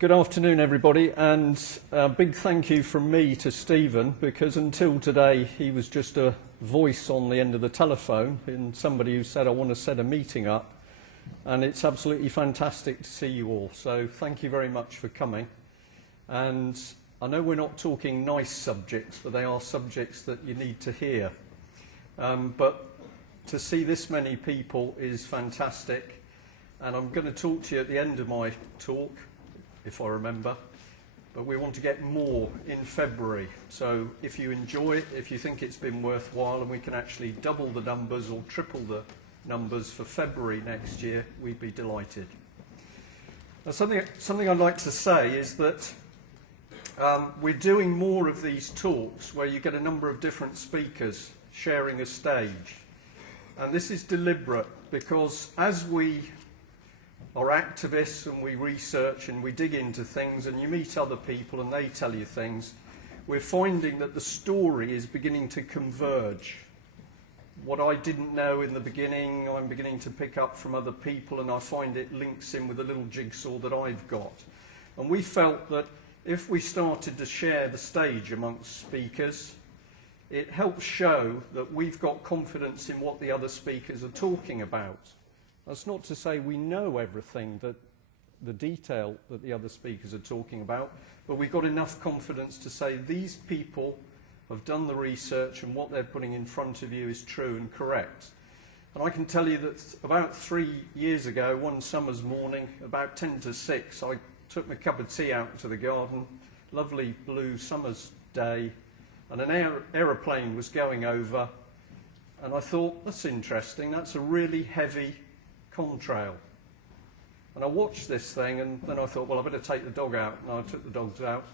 Good afternoon, everybody, and a big thank you from me to Stephen, because until today he was just a voice on the end of the telephone and somebody who said, I want to set a meeting up, and it's absolutely fantastic to see you all. So thank you very much for coming. And I know we're not talking nice subjects, but they are subjects that you need to hear. But to see this many people is fantastic, and I'm going to talk to you at the end of my talk, if I remember, but we want to get more in February. So if you enjoy it, if you think it's been worthwhile and we can actually double the numbers or triple the numbers for February next year, we'd be delighted. Now, something I'd like to say is that we're doing more of these talks where you get a number of different speakers sharing a stage. And this is deliberate because as we are activists and we research and we dig into things and you meet other people and they tell you things, we're finding that the story is beginning to converge. What I didn't know in the beginning, I'm beginning to pick up from other people, and I find it links in with a little jigsaw that I've got. And we felt that if we started to share the stage amongst speakers, it helps show that we've got confidence in what the other speakers are talking about. That's not to say we know everything, that the detail that the other speakers are talking about, but we've got enough confidence to say these people have done the research and what they're putting in front of you is true and correct. And I can tell you that about 3 years ago, one summer's morning, about 10 to 6, I took my cup of tea out to the garden, lovely blue summer's day, and an aeroplane was going over, and I thought, that's interesting, that's a really heavy contrail. And I watched this thing, and then I thought, well, I better take the dog out. And I took the dogs out.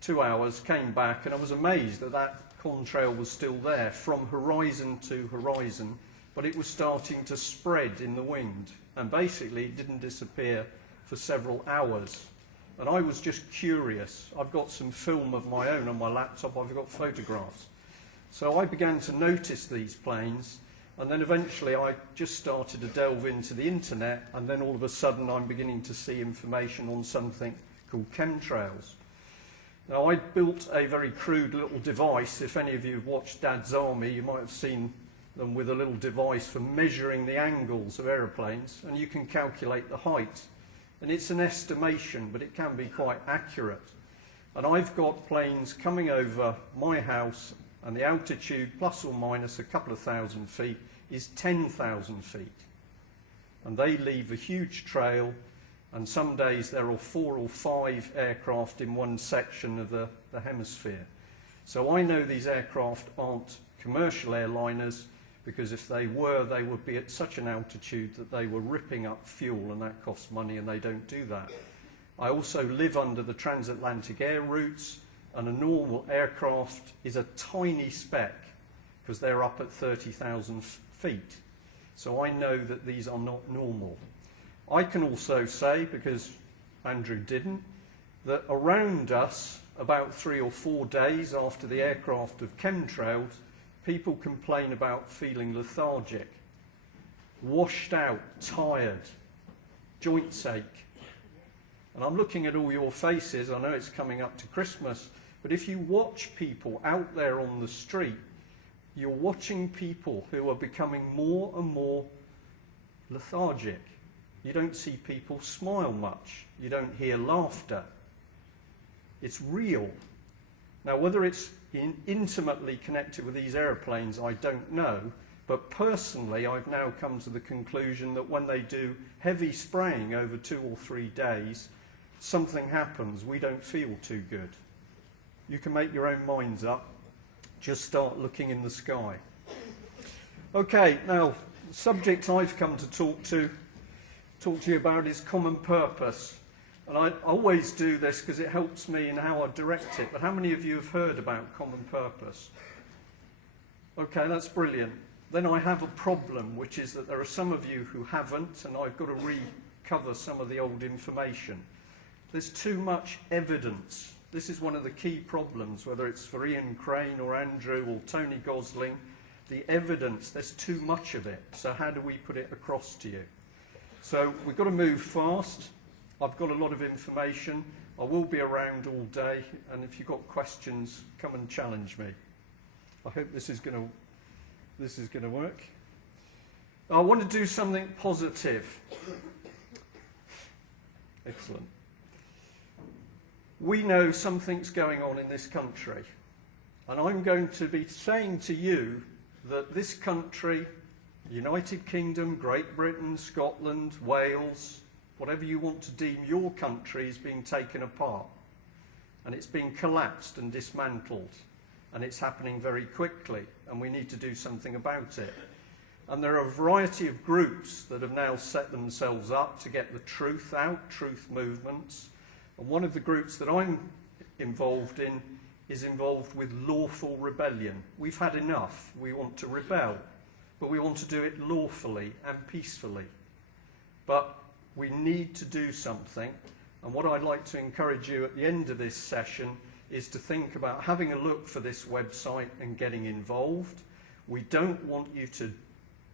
2 hours, came back, and I was amazed that that contrail was still there from horizon to horizon, but it was starting to spread in the wind. And basically, it didn't disappear for several hours. And I was just curious. I've got some film of my own on my laptop. I've got photographs. So I began to notice these planes. And then eventually I just started to delve into the internet, and then all of a sudden I'm beginning to see information on something called chemtrails. Now, I built a very crude little device. If any of you have watched Dad's Army, you might have seen them with a little device for measuring the angles of aeroplanes, and you can calculate the height. And it's an estimation, but it can be quite accurate. And I've got planes coming over my house, and the altitude, plus or minus a couple of thousand feet, is 10,000 feet. And they leave a huge trail, and some days there are 4 or 5 aircraft in one section of the hemisphere. So I know these aircraft aren't commercial airliners, because if they were, they would be at such an altitude that they were ripping up fuel, and that costs money, and they don't do that. I also live under the transatlantic air routes, and a normal aircraft is a tiny speck because they're up at 30,000 feet. So I know that these are not normal. I can also say, because Andrew didn't, that around us, about 3 or 4 days after the aircraft have chemtrailed, people complain about feeling lethargic, washed out, tired, joints ache. And I'm looking at all your faces. I know it's coming up to Christmas. But if you watch people out there on the street, you're watching people who are becoming more and more lethargic. You don't see people smile much. You don't hear laughter. It's real. Now, whether it's intimately connected with these aeroplanes, I don't know. But personally, I've now come to the conclusion that when they do heavy spraying over 2 or 3 days, something happens. We don't feel too good. You can make your own minds up. Just start looking in the sky. Okay, now, the subject I've come to talk to you about is common purpose. And I always do this because it helps me in how I direct it. But how many of you have heard about common purpose? Okay, that's brilliant. Then I have a problem, which is that there are some of you who haven't, and I've got to recover some of the old information. There's too much evidence. This is one of the key problems, whether it's for Ian Crane or Andrew or Tony Gosling. The evidence, there's too much of it. So how do we put it across to you? So we've got to move fast. I've got a lot of information. I will be around all day, and if you've got questions, come and challenge me. I hope this is going to work. I want to do something positive. Excellent. We know something's going on in this country, and I'm going to be saying to you that this country, United Kingdom, Great Britain, Scotland, Wales, whatever you want to deem your country, is being taken apart, and it's being collapsed and dismantled, and it's happening very quickly, and we need to do something about it. And there are a variety of groups that have now set themselves up to get the truth out, truth movements. And one of the groups that I'm involved in is involved with lawful rebellion. We've had enough. We want to rebel, but we want to do it lawfully and peacefully. But we need to do something. And what I'd like to encourage you at the end of this session is to think about having a look for this website and getting involved. We don't want you to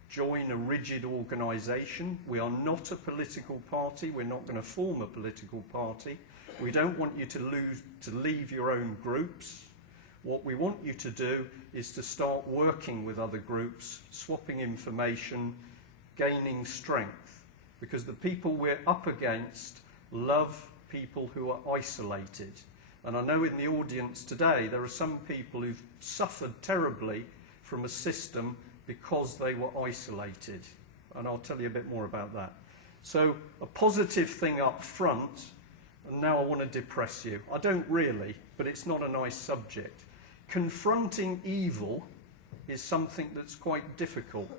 join a rigid organisation. We are not a political party. We're not going to form a political party. We don't want you to leave your own groups. What we want you to do is to start working with other groups, swapping information, gaining strength, because the people we're up against love people who are isolated. And I know in the audience today there are some people who've suffered terribly from a system because they were isolated. And I'll tell you a bit more about that. So a positive thing up front, and now I want to depress you. I don't really, but it's not a nice subject. Confronting evil is something that's quite difficult.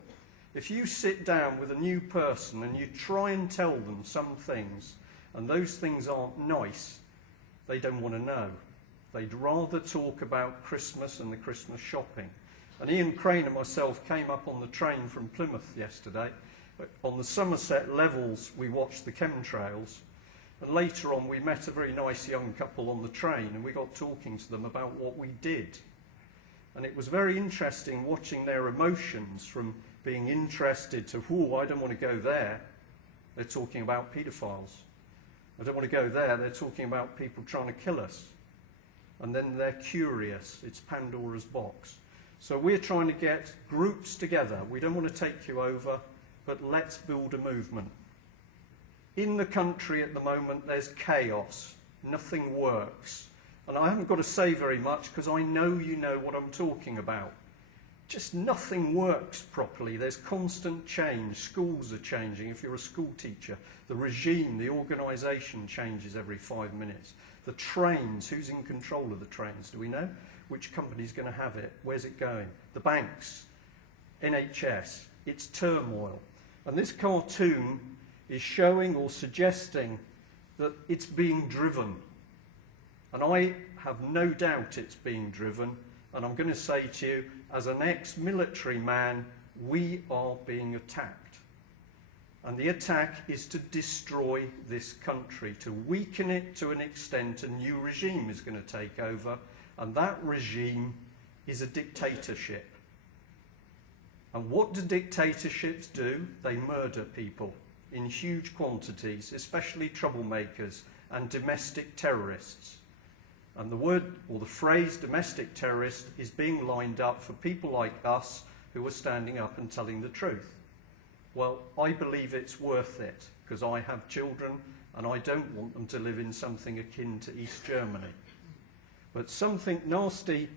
If you sit down with a new person and you try and tell them some things, and those things aren't nice, they don't want to know. They'd rather talk about Christmas and the Christmas shopping. And Ian Crane and myself came up on the train from Plymouth yesterday. On the Somerset levels, we watched the chemtrails. And later on, we met a very nice young couple on the train, and we got talking to them about what we did. And it was very interesting watching their emotions from being interested to, I don't want to go there. They're talking about paedophiles. I don't want to go there. They're talking about people trying to kill us. And then they're curious. It's Pandora's box. So we're trying to get groups together. We don't want to take you over, but let's build a movement. In the country at the moment, there's chaos. Nothing works. And I haven't got to say very much because I know you know what I'm talking about. Just nothing works properly. There's constant change. Schools are changing. If you're a school teacher, the regime, the organisation changes every 5 minutes. The trains, who's in control of the trains? Do we know? Which company's going to have it? Where's it going? The banks, NHS, it's turmoil. And this cartoon is showing or suggesting that it's being driven. And I have no doubt it's being driven. And I'm going to say to you, as an ex-military man, we are being attacked. And the attack is to destroy this country, to weaken it to an extent. A new regime is going to take over. And that regime is a dictatorship. And what do dictatorships do? They murder people in huge quantities, especially troublemakers and domestic terrorists. And the word, or the phrase domestic terrorist, is being lined up for people like us who are standing up and telling the truth. Well, I believe it's worth it, because I have children and I don't want them to live in something akin to East Germany. But something nasty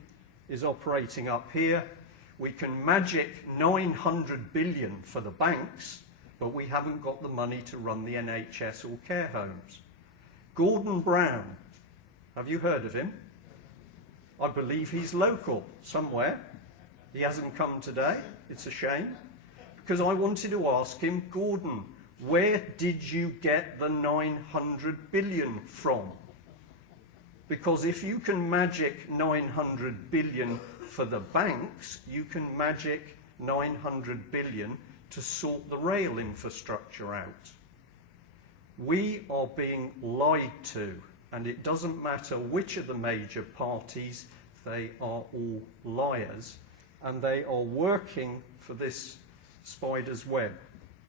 is operating up here. We can magic 900 billion for the banks, but we haven't got the money to run the NHS or care homes. Gordon Brown, have you heard of him? I believe he's local somewhere. He hasn't come today. It's a shame. Because I wanted to ask him, Gordon, where did you get the 900 billion from? Because if you can magic 900 billion for the banks, you can magic 900 billion to sort the rail infrastructure out. We are being lied to, and it doesn't matter which of the major parties, they are all liars, and they are working for this spider's web.